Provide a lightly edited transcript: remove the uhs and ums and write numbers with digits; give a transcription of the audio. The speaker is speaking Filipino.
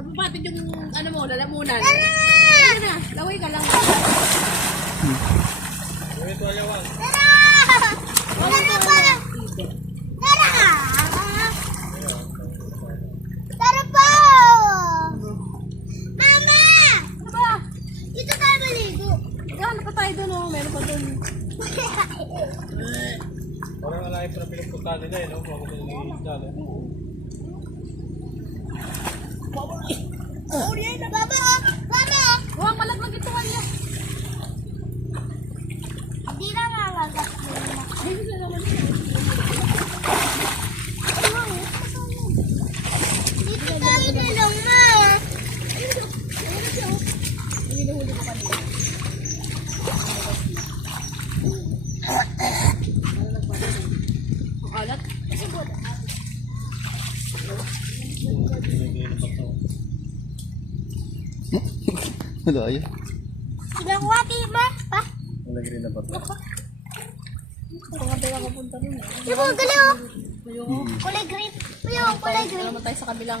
Magpapatid yung ano mo, lalamunan. Tara na, laway ka lang. Gawin ito alawang. Wala ka pa. Tara po! Mama! Ano ba? Dito tayo maligo. Ano pa tayo doon, oh? Meron pa doon. Parang alahin pa na pinagpunta nila eh, no? Bago nila nag-iisda, no? Oh, yan na. Baba, oh! Baba, oh! Huwag malaglag ito kanya. Hindi na nalagat mo na. Hindi na naman. Dito tayo nilang, ma. Hindi na huli ko kanina. Ang alat. Wala ayun. Sinangwati, ma. Pa. Nalagay na ba ito? Mga tayo kapunta rin. Yung mga galaw. Ayoko. Kulay green. Yung kulay green. Naman tayo sa kabilang